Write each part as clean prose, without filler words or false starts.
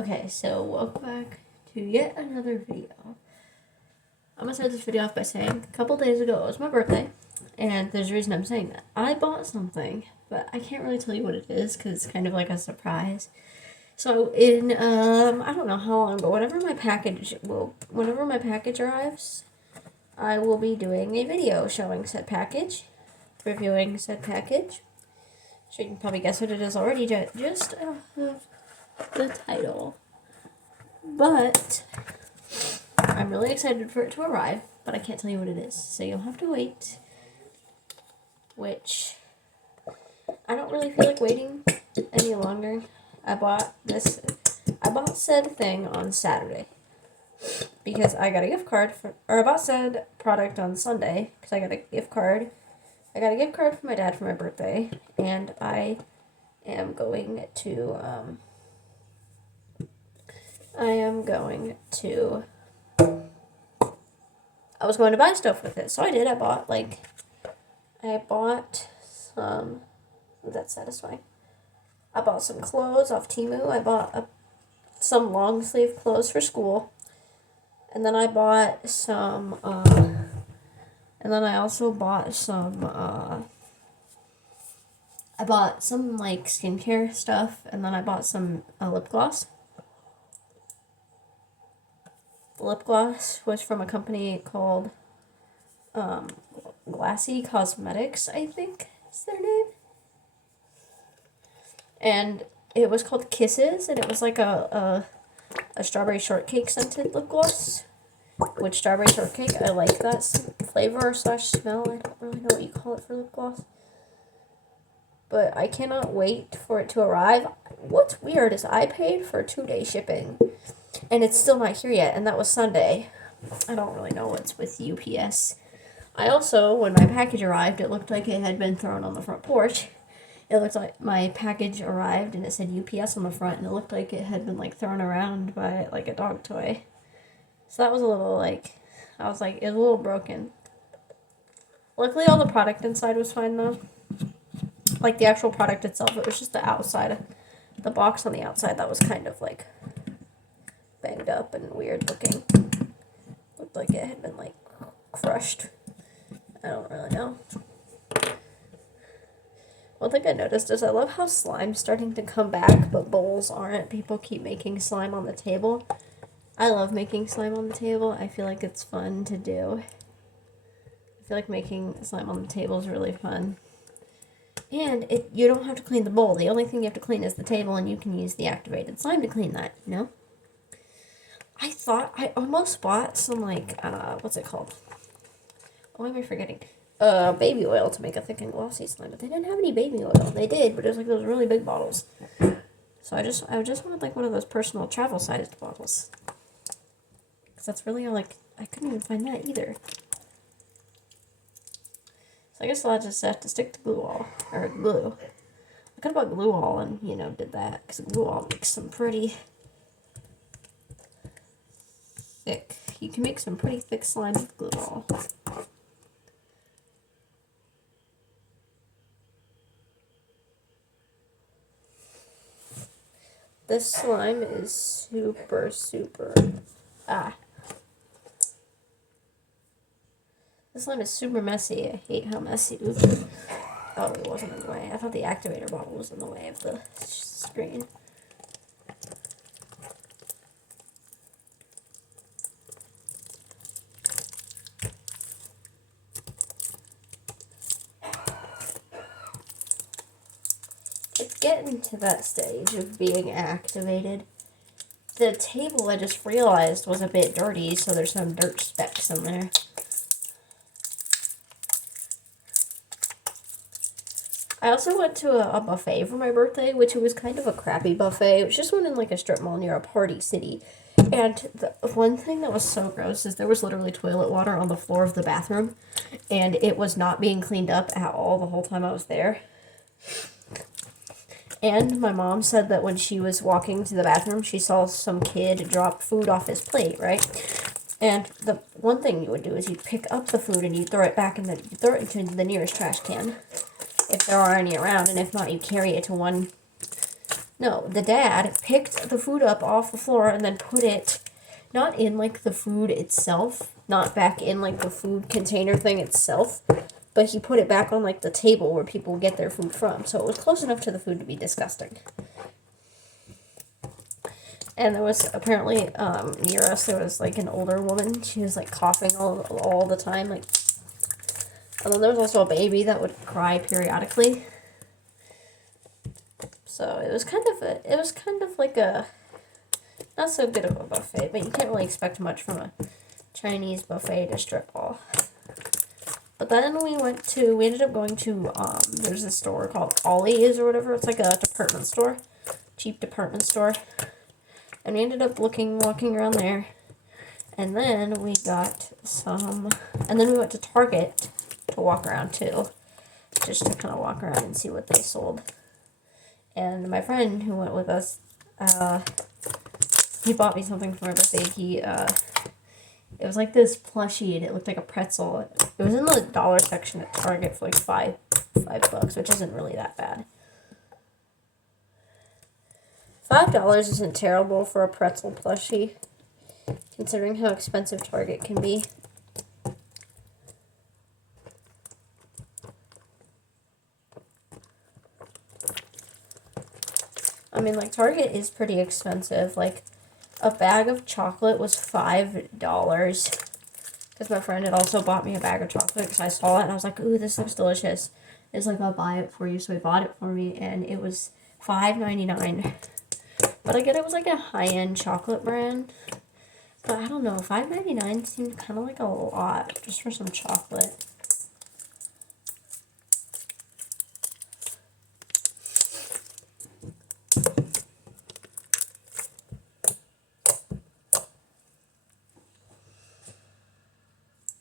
Okay, so welcome back to yet another video. I'm gonna start this video off by saying a couple days ago it was my birthday, and there's a reason I'm saying that. I bought something, but I can't really tell you what it is because it's kind of like a surprise. So in I don't know how long, but whenever my package arrives, I will be doing a video showing said package, reviewing said package. So you can probably guess what it is already just of the title. But I'm really excited for it to arrive, but I can't tell you what it is. So you'll have to wait. Which I don't really feel like waiting any longer. I bought said thing on Saturday because I got a gift card I bought said product on Sunday because I got a gift card. I got a gift card for my dad for my birthday, and I am going to I was going to buy stuff with it, so I did. I bought some. That's satisfying. I bought some clothes off Temu. I bought some long sleeve clothes for school, and then I bought some. And then I also bought some. I bought some like skincare stuff, and then I bought some lip gloss. The lip gloss was from a company called Glassy Cosmetics, I think is their name. And it was called Kisses, and it was like a strawberry shortcake scented lip gloss. Which strawberry shortcake, I like that flavor / smell. I don't really know what you call it for lip gloss. But I cannot wait for it to arrive. What's weird is I paid for 2-day shipping, and it's still not here yet, and that was Sunday. I don't really know what's with UPS. I also, when my package arrived, it looked like it had been thrown on the front porch. It looked like my package arrived, and it said UPS on the front, and it looked like it had been, thrown around by, a dog toy. So that was a little, it was a little broken. Luckily, all the product inside was fine, though. The actual product itself, it was just the outside, the box on the outside that was kind of, banged up and weird looking. Looked like it had been, crushed. I don't really know. One thing I noticed is I love how slime's starting to come back, but bowls aren't. People keep making slime on the table. I love making slime on the table. I feel like it's fun to do. I feel like making slime on the table is really fun. And you don't have to clean the bowl. The only thing you have to clean is the table, and you can use the activated slime to clean that, you know? I almost bought some, what's it called? Why am I forgetting? Baby oil to make a thick and glossy slime, but they didn't have any baby oil. They did, but it was those really big bottles. So I just wanted one of those personal travel sized bottles. Because that's really all, I couldn't even find that either. So I guess I'll just have to stick to glue. I could have bought glue all and, did that. Because glue all makes some pretty thick. You can make some pretty thick slime with glue all. This slime is super. This slime is super messy. I hate how messy. Oops. Oh, it wasn't in the way. I thought the activator bottle was in the way of the screen. It's getting to that stage of being activated. The table, I just realized, was a bit dirty, so there's some dirt specks in there. I also went to a buffet for my birthday, which was kind of a crappy buffet. It was just one in a strip mall near a party city. And the one thing that was so gross is there was literally toilet water on the floor of the bathroom, and it was not being cleaned up at all the whole time I was there. And my mom said that when she was walking to the bathroom, she saw some kid drop food off his plate, right? And the one thing you would do is you'd pick up the food and you'd throw it back throw it into the nearest trash can, if there are any around, and if not, you carry it to one No, the dad picked the food up off the floor and then put it not in like the food itself, not back in like the food container thing itself, but he put it back on like the table where people get their food from. So it was close enough to the food to be disgusting. And there was apparently near us there was like an older woman. She was like coughing all the time, like. And then there was also a baby that would cry periodically. So it was kind of like a not so good of a buffet, but you can't really expect much from a Chinese buffet to strip mall. But then we ended up going to there's a store called Ollie's or whatever. It's like a department store, cheap department store. And we ended up walking around there. And then we got and then we went to Target to walk around too, just to kind of walk around and see what they sold. And my friend who went with us, he bought me something for my birthday. It was like this plushie, and it looked like a pretzel. It was in the dollar section at Target for like $5, which isn't really that bad. $5 isn't terrible for a pretzel plushie, considering how expensive Target can be. I mean, like, Target is pretty expensive. Like, a bag of chocolate was $5. Because my friend had also bought me a bag of chocolate because I saw it and I was like, ooh, this looks delicious. It's like, I'll buy it for you. So he bought it for me and it was $5.99. But I get it was like a high-end chocolate brand. But I don't know, $5.99 seemed kind of like a lot just for some chocolate.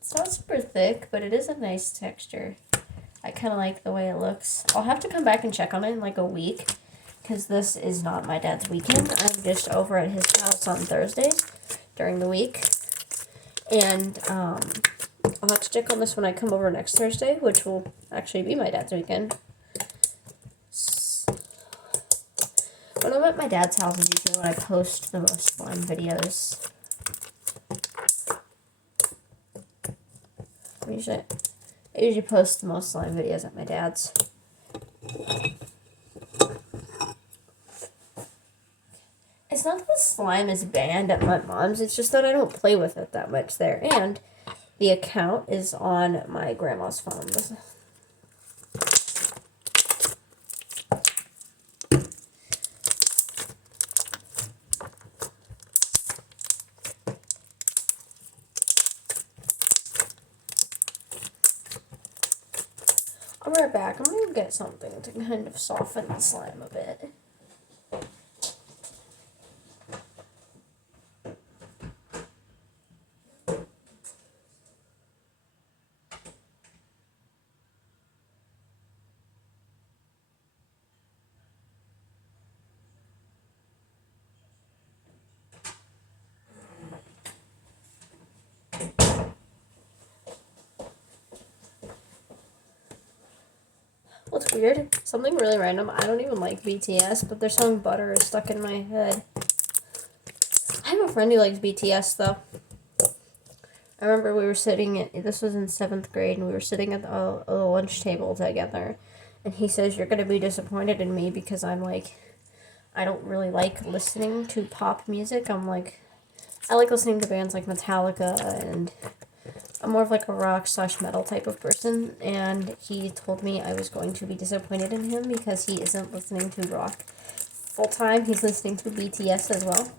It's not super thick, but it is a nice texture. I kind of like the way it looks. I'll have to come back and check on it in like a week, because this is not my dad's weekend. I'm just over at his house on Thursdays during the week. And I'll have to check on this when I come over next Thursday, which will actually be my dad's weekend. When I'm at my dad's house is usually when I post the most slime videos. I usually post the most slime videos at my dad's. It's not that slime is banned at my mom's, it's just that I don't play with it that much there. And the account is on my grandma's phone. I'll be right back. I'm going to get something to kind of soften the slime a bit. What's weird? Something really random. I don't even like BTS, but their song Butter is stuck in my head. I have a friend who likes BTS, though. I remember we were this was in 7th grade, and we were sitting at a lunch table together, and he says, you're going to be disappointed in me because I'm like, I don't really like listening to pop music. I'm like, I like listening to bands like Metallica, and I'm more of like a rock/metal type of person, and he told me I was going to be disappointed in him because he isn't listening to rock full time. He's listening to BTS as well.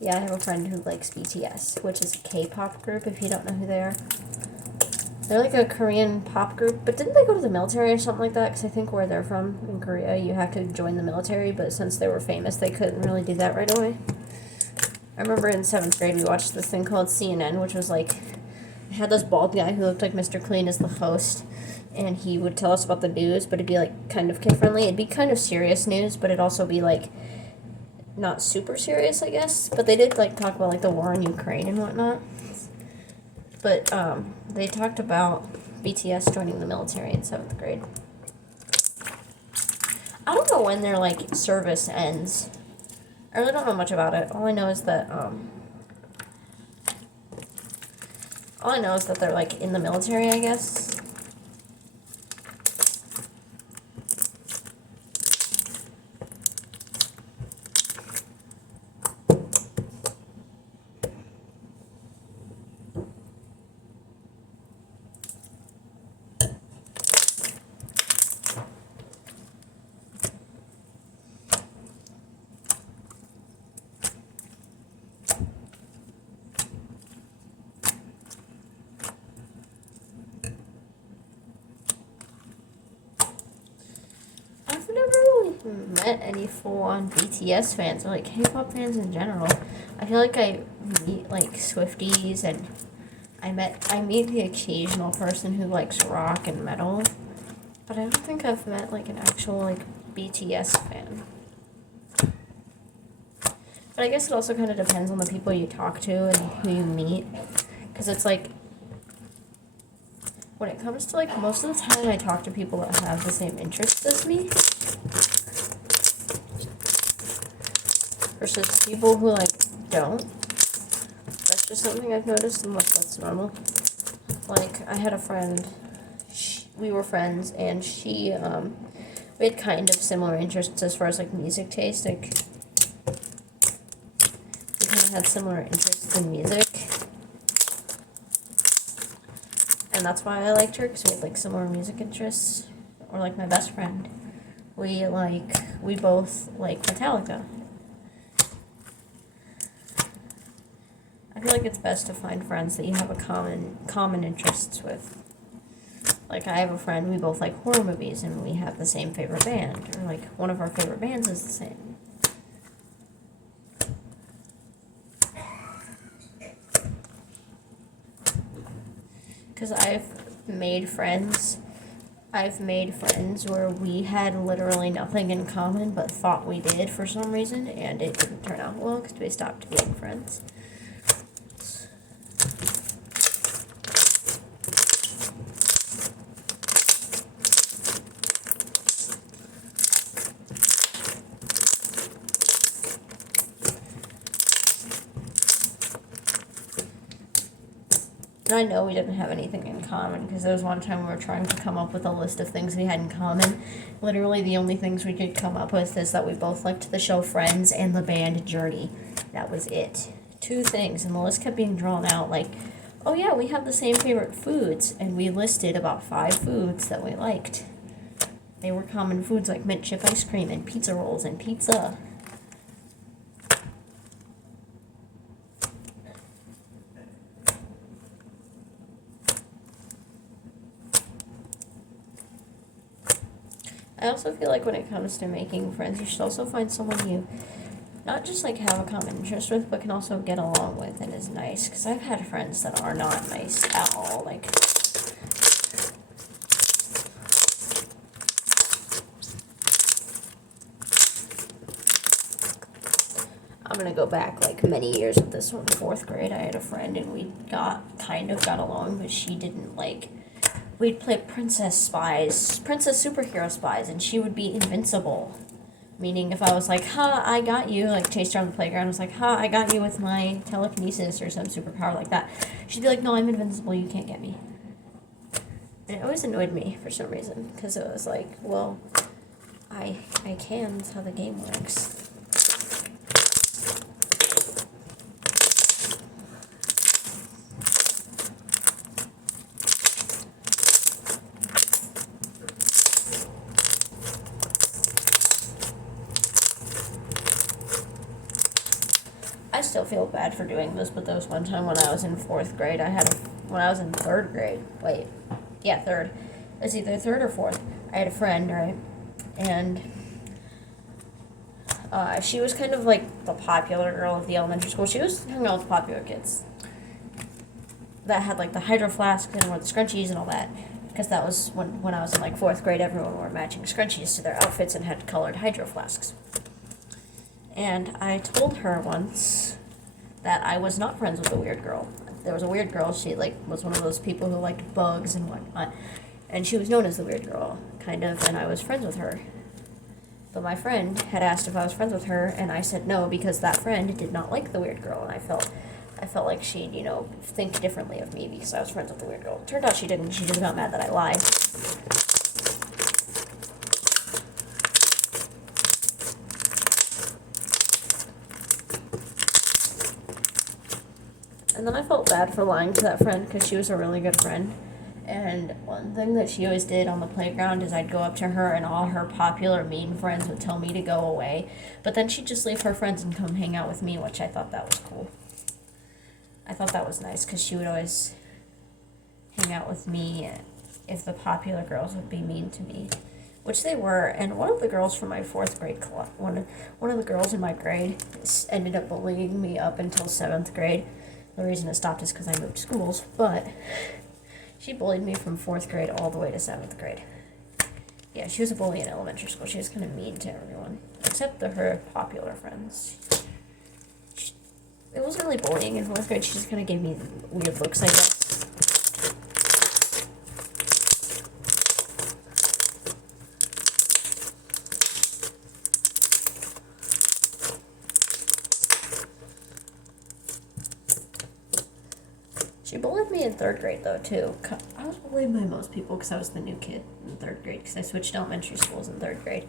Yeah, I have a friend who likes BTS, which is a K-pop group, if you don't know who they are. They're like a Korean pop group, but didn't they go to the military or something like that? Because I think where they're from, in Korea, you have to join the military, but since they were famous, they couldn't really do that right away. I remember in 7th grade, we watched this thing called CNN, which was like, it had this bald guy who looked like Mr. Clean as the host, and he would tell us about the news, but it'd be like kind of kid-friendly. It'd be kind of serious news, but it'd also be like not super serious, I guess. But they did like talk about like the war in Ukraine and whatnot. But they talked about BTS joining the military in 7th grade. I don't know when their like service ends. I really don't know much about it. All I know is that they're like in the military, I guess. I've never really met any full-on BTS fans or like K-pop fans in general. I feel like I meet like Swifties, and I meet the occasional person who likes rock and metal, but I don't think I've met like an actual like BTS fan. But I guess it also kind of depends on the people you talk to and who you meet, because it's like when it comes to like most of the time I talk to people that have the same interests as me versus people who like don't. That's just something I've noticed, and that's normal. Like I had a friend, we were friends, and we had kind of similar interests as far as like music taste. Like we kind of had similar interests in music. And that's why I liked her, because we had like similar music interests. Or like my best friend, we both like Metallica. I feel like it's best to find friends that you have a common interests with. Like I have a friend, we both like horror movies, and we have the same favorite band, or like one of our favorite bands is the same. Because I've made friends where we had literally nothing in common but thought we did for some reason, and it didn't turn out well because we stopped being friends. And I know we didn't have anything in common, because there was one time we were trying to come up with a list of things we had in common. Literally the only things we could come up with is that we both liked the show Friends and the band Journey. That was it. 2 things, and the list kept being drawn out like, oh yeah, we have the same favorite foods, and we listed about 5 foods that we liked. They were common foods like mint chip ice cream and pizza rolls and pizza. I also feel like when it comes to making friends, you should also find someone you not just like have a common interest with, but can also get along with and is nice. Because I've had friends that are not nice at all. Like, I'm gonna go back like many years with this one. 4th grade, I had a friend, and we kind of got along, but she didn't like. We'd play princess superhero spies, and she would be invincible. Meaning if I was like, ha, I got you, like chased her on the playground, I was like, ha, I got you with my telekinesis or some superpower like that. She'd be like, no, I'm invincible, you can't get me. And it always annoyed me for some reason, because it was like, well, I can, that's how the game works. I still feel bad for doing this, but there was one time when I was in 4th grade, when I was in 3rd grade, 3rd. It's either 3rd or 4th. I had a friend, right? And she was kind of like the popular girl of the elementary school. She was hanging out with popular kids that had like the hydro flasks and wore the scrunchies and all that. Because that was when I was in like 4th grade, everyone wore matching scrunchies to their outfits and had colored hydro flasks. And I told her once that I was not friends with a weird girl. There was a weird girl, she like was one of those people who liked bugs and whatnot. And she was known as the weird girl, kind of, and I was friends with her. But my friend had asked if I was friends with her, and I said no because that friend did not like the weird girl, and I felt like she'd, think differently of me because I was friends with the weird girl. Turned out she didn't. She just got mad that I lied. And then I felt bad for lying to that friend because she was a really good friend. And one thing that she always did on the playground is I'd go up to her and all her popular mean friends would tell me to go away. But then she'd just leave her friends and come hang out with me, which I thought that was cool. I thought that was nice because she would always hang out with me if the popular girls would be mean to me, which they were. And one of the girls from my 4th grade club, one of the girls in my grade ended up bullying me up until 7th grade. The reason it stopped is because I moved schools, but she bullied me from 4th grade all the way to 7th grade. Yeah, she was a bully in elementary school. She was kind of mean to everyone, except her popular friends. It wasn't really bullying in 4th grade. She just kind of gave me weird looks, I guess. She bullied me in 3rd grade, though, too. I was bullied by most people because I was the new kid in 3rd grade because I switched elementary schools in 3rd grade.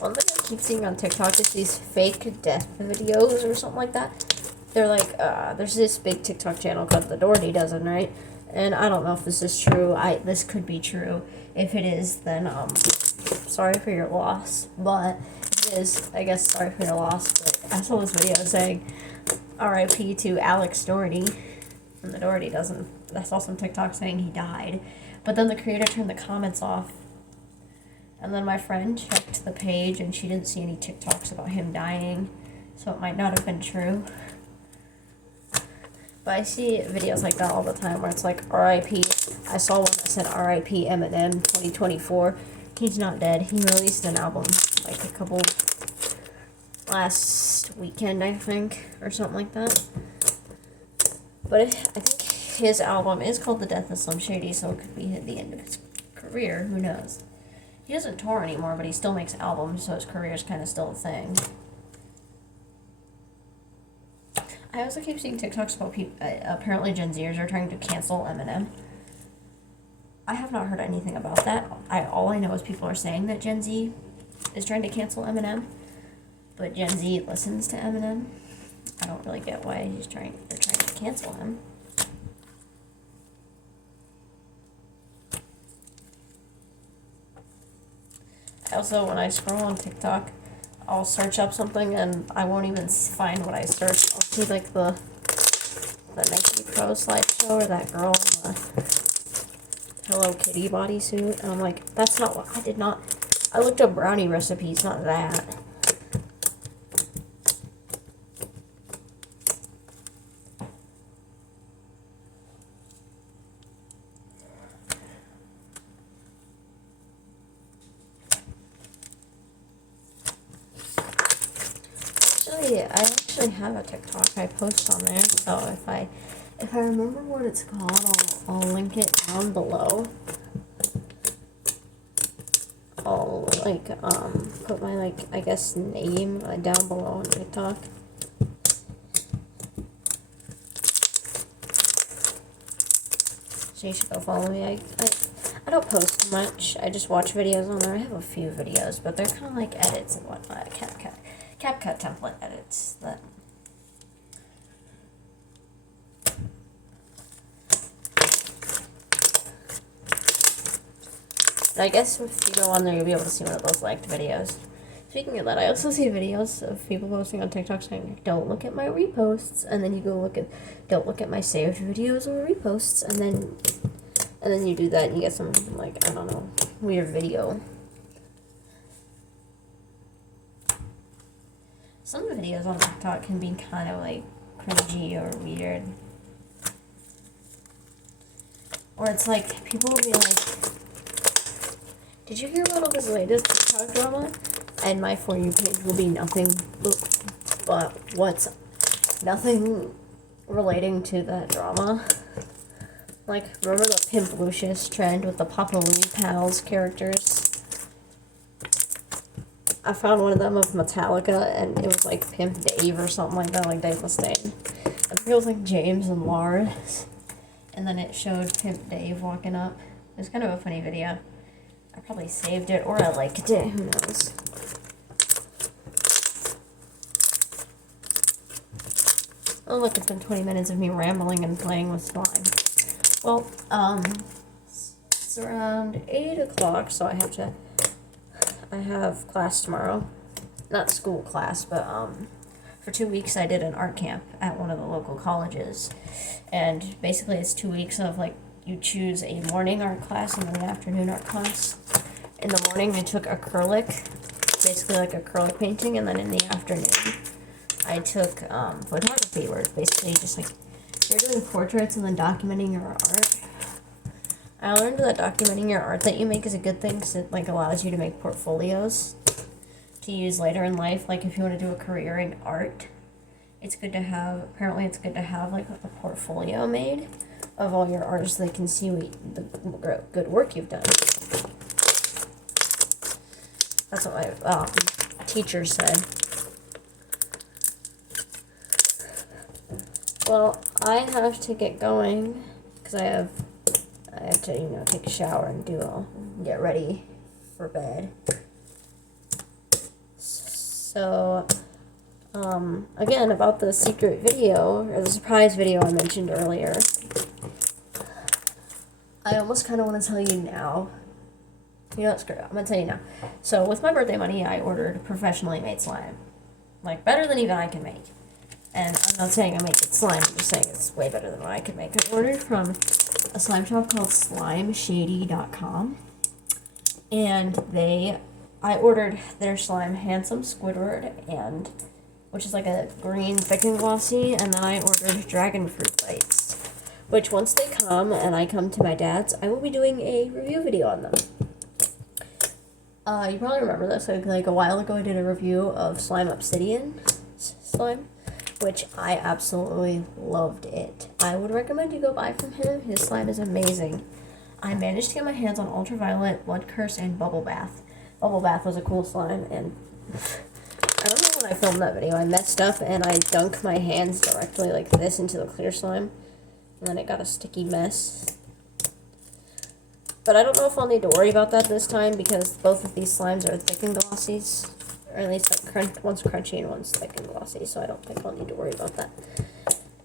One thing I keep seeing on TikTok is these fake death videos or something like that. They're like, there's this big TikTok channel called The Doherty Dozen, right? And I don't know if this is true. This could be true. If it is, then, sorry for your loss. But if it is, I guess sorry for your loss. But I saw this video saying, R.I.P. to Alex Doherty from The Doherty Dozen. I saw some TikTok saying he died. But then the creator turned the comments off. And then my friend checked the page and she didn't see any TikToks about him dying. So it might not have been true. But I see videos like that all the time where it's like R.I.P. I saw one that said R.I.P. Eminem 2024. He's not dead. He released an album like last weekend, I think, or something like that. But I think his album is called The Death of Slim Shady, so it could be the end of his career. Who knows? He doesn't tour anymore, but he still makes albums, so his career is kind of still a thing. I also keep seeing TikToks about people. Apparently, Gen Zers are trying to cancel Eminem. I have not heard anything about that. All I know is people are saying that Gen Z is trying to cancel Eminem, but Gen Z listens to Eminem. I don't really get why they're trying to cancel him. Also, when I scroll on TikTok, I'll search up something and I won't even find what I searched. I'll see like the Nike Pro slideshow or that girl in the Hello Kitty bodysuit, and I'm like, that's not what I did not. I looked up brownie recipes, not that. I actually have a TikTok I post on there, so if I remember what it's called, I'll link it down below. I'll put my I guess name down below on TikTok. So you should go follow me. I don't post much. I just watch videos on there. I have a few videos, but they're kind of like edits and whatnot. CapCut template edits that. And I guess if you go on there, you'll be able to see one of those liked videos. Speaking of that, I also see videos of people posting on TikTok saying, "Don't look at my reposts," and then you go "Don't look at my saved videos or reposts," and then you do that and you get some I don't know, weird video. Some videos on TikTok can be kind of cringy or weird. Or it's people will be like, "Did you hear about all this latest TikTok drama?" and my For You page will be nothing but nothing relating to that drama. Like, remember the Pimp Lucius trend with the Papa Louie Pals characters? I found one of them of Metallica, and it was like Pimp Dave or something like that, like Dave Mustaine. I think it was like James and Lars, and then it showed Pimp Dave walking up. It was kind of a funny video. I probably saved it, or I liked it, who knows. Oh look, it's been 20 minutes of me rambling and playing with slime. Well, it's around 8 o'clock, so I have class tomorrow. Not school class, but, for 2 weeks I did an art camp at one of the local colleges. And basically it's 2 weeks of, like, you choose a morning art class and then an afternoon art class. In the morning I took acrylic, basically like acrylic painting, and then in the afternoon I took, photography, where it's basically just, like, you're doing portraits and then documenting your art. I learned that documenting your art that you make is a good thing because it, like, allows you to make portfolios to use later in life. Like, if you want to do a career in art, it's good to have, apparently it's good to have, like, a portfolio made of all your art so they can see the good work you've done. That's what my teacher said. Well, I have to get going because I have to, take a shower and get ready for bed. So, again, about the secret video, or the surprise video I mentioned earlier, I almost kind of want to tell you now. You know what, screw it, I'm going to tell you now. So, with my birthday money, I ordered professionally made slime. Like, better than even I can make. And I'm not saying I make it slime, I'm just saying it's way better than what I could make. I ordered from a slime shop called SlimeShady.com. And I ordered their slime Handsome Squidward, which is like a green thick and glossy, and then I ordered Dragon Fruit Bites, which once they come and I come to my dad's, I will be doing a review video on them. You probably remember this, like a while ago I did a review of Slime Obsidian slime, which I absolutely loved it. I would recommend you go buy from him. His slime is amazing. I managed to get my hands on Ultraviolet, Blood Curse, and Bubble Bath. Bubble Bath was a cool slime, and I don't know when I filmed that video. I messed up and I dunked my hands directly like this into the clear slime, and then it got a sticky mess. But I don't know if I'll need to worry about that this time because both of these slimes are thick and glossies. Or at least like one's crunchy and one's thick and glossy, so I don't think I'll need to worry about that.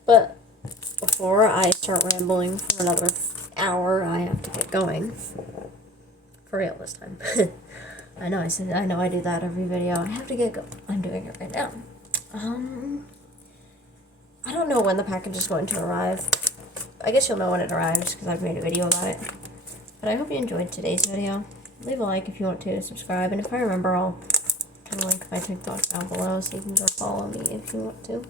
But before I start rambling for another hour, I have to get going. For real this time. I know I do that every video. I have to get going. I'm doing it right now. I don't know when the package is going to arrive. I guess you'll know when it arrives because I've made a video about it. But I hope you enjoyed today's video. Leave a like if you want to, subscribe, and if I remember, I'll link my TikTok down below so you can go follow me if you want to.